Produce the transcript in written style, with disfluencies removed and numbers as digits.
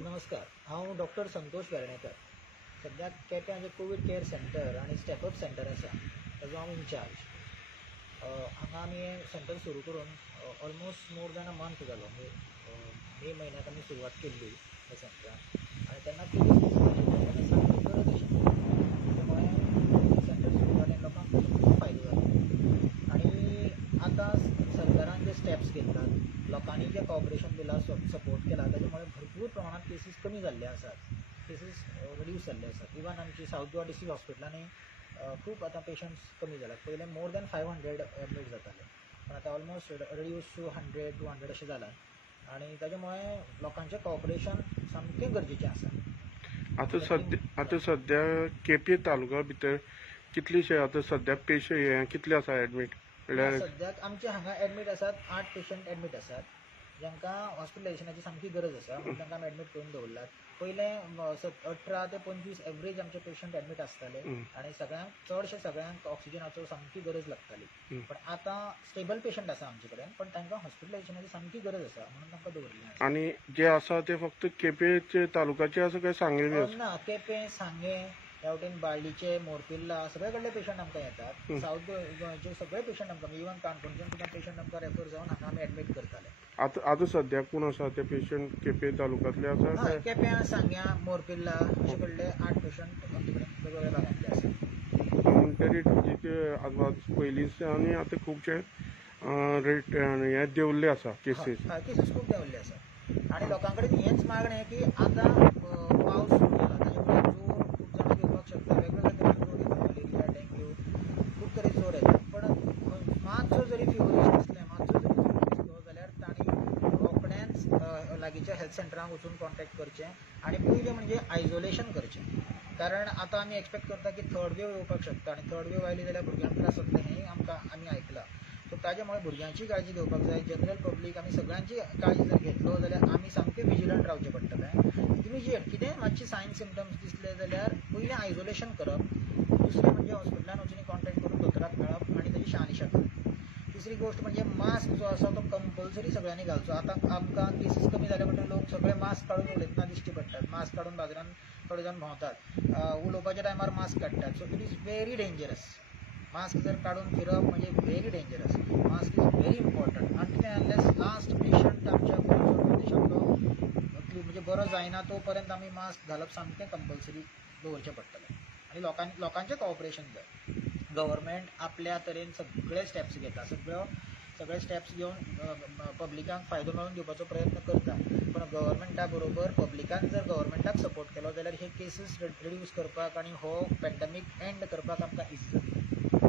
नमस्कार, हांव डॉक्टर संतोष वेर्णेकर. सद्याक केप्यां जे कोवीड केअर सेंटर आणि स्टेपअप सेंटर आसा ताजो हांव इंचार्ज. हांगा आमी हें सेंटर सुरू करून almost more than a month जालो. म्हणजे मे म्हयन्याक आमी सुरवात केल्ली ह्या सेंटरान आनी तेन्ना तेन्ना सामकी गरज आशिल्ली. त्यामुळे सेंटर सुरू जालें, लोकांक खूब फायदो जालो. आनी आतां सरकारान जे स्टेप्स घेतलात, लोकांनी जे कॉपरेशन दिलां, सपोर्ट केला, त्याच्यामुळे भरपूर प्रमाणात केसीस कमी जाल्ले आसात. केसीस रिड्यूस जाल्ले आसात. इवन आमची साऊथ गोवा डिस्ट्रिक्ट हॉस्पिटलांनी खूप आता पेशंट्स कमी जाल्यात. पयले मोर दॅन 500 एडमीट जाताले, पण आता ऑलमोस्ट रिड्यूस टू 100-200 अशें जालां. आनी त्याच्यामुळे लोकांचें कॉपरेशन सामकें गरजेचें आसा. आता सध्या केपी तालुका भितर कितलीशे आता सध्या पेशंट कितले आसा एडमीट? सद्याक आमचे हांगा एडमीट आसात 8 पेशंट एडमीट आसात, जांकां हॉस्पिटलायझेशनाची सामकी गरज आसा, म्हणून तांकां आमी एडमीट करून दवरल्यात. पयले 18 ते 25 एवरेज आमचे पेशंट एडमीट आसताले आनी सगळ्यांक ऑक्सिजनाचो सामकी गरज लागताली. पण आतां स्टेबल पेशंट आसा आमचे कडेन, पण तांकां हॉस्पिटलायझेशनाची सामकी गरज आसा, म्हणून तांकां दवरल्या. आनी जे आसा ते फक्त केपें तालुकाचे आसा काय सांगें? ना, केपें, सांगें, ह्या वटेन बाळ्ळीचे, मोरपिल्ला सगळे कडले पेशंट आमकां येतात. साऊथ गोंयचे सगळे पेशंट आमकां, इवन काणकोणच्यान सुद्दां पेशंट आमकां रेफर जावन हांगा आमी एडमीट करताले. आता सध्या कोण आसा ते पेशंट केपें तालुकांतले आसा? केप्यां, सांग्या, मोरपिल्ला अशे कडले 8 पेशंट आमचे कडेन वेगवेगळ्या भागांतले आसा. तरी पयलींच आनी आतां खुबशे हे देंवल्ले आसा केसीस. केसीस खूब देंवल्ले आसा आनी लोकां कडेन हेंच मागणें की आतां पावस सुरू जाला, ताचे मुळे जोर खूब जाणां घेवपाक शकता. वेगवेगळ्या तरेचो जोर येता, मलेरिया, डेंग्यू, खूब तरे जोर येतात. पण मातसो जरी फिवरिश दिसलें, मातसो जरी जोर दिसलो जाल्यार तांणी रोखड्यांच लागींच्या हेल्थ सेंटरांक वचून कॉन्टेक्ट करचें आनी पयलें म्हणजे आयसोलेशन करचें. कारण आतां आमी एक्सपेक्ट करता की थर्ड वेव येवपाक शकता आनी थर्ड वेव आयली जाल्यार भुरग्यांक त्रास जातले, हेंय आमी आयकलां. सो ताजे मुळे भुरग्यांची काळजी घेवपाक जाय, जनरल पब्लीक आमी सगळ्यांची काळजी जर घेतलो जाल्यार आमी सामकें विजिलंट रावचें पडटलें. इमिजिएट कितेंय मातशी सायन सिम्पटम्स दिसले जाल्यार पयलें आयसोलेशन करप. दुसरें म्हणजे हॉस्पिटलान वचून कॉन्टेक्ट करून दोतोराक मेळप आनी ताची शहानिशा करप. तिसरी गोष्ट म्हणजे मास्क जो आसा तो कंपल्सरी सगळ्यांनी घालचो. आतां आमकां केसीस कमी जाले म्हणटकीर लोक सगळे मास्क काडून उलयतना दिश्टी पडटात. मास्क काडून बाजारांत थोडे जाण भोंवतात, उलोवपाच्या टायमार मास्क काडटात. So it is very dangerous. Mask जर काडून फिरप म्हणजे very dangerous. Mask is very important. Until unless last patient आमच्या देशांतलो म्हणजे बरो जायना तो पर्यंत आमी मास्क घालप सामकें कंपल्सरी दवरचें पडटलें. आनी लोकांचें कॉपरेशन जाय. गव्हर्मेंट आपल्या तरेन सगळे स्टेप्स घेता, सगळे स्टेप्स घेवन पब्लिकांक फायदो मेळोवन दिवपाचो प्रयत्न करता. पण गव्हर्मेंटा बरोबर पब्लिकान जर गव्हर्मेंटाक सपोर्ट केलो जाल्यार हे केसीस रिड्यूस करपाक आनी हो पॅन्डेमीक एंड करपाक आमकां इझी जातलें.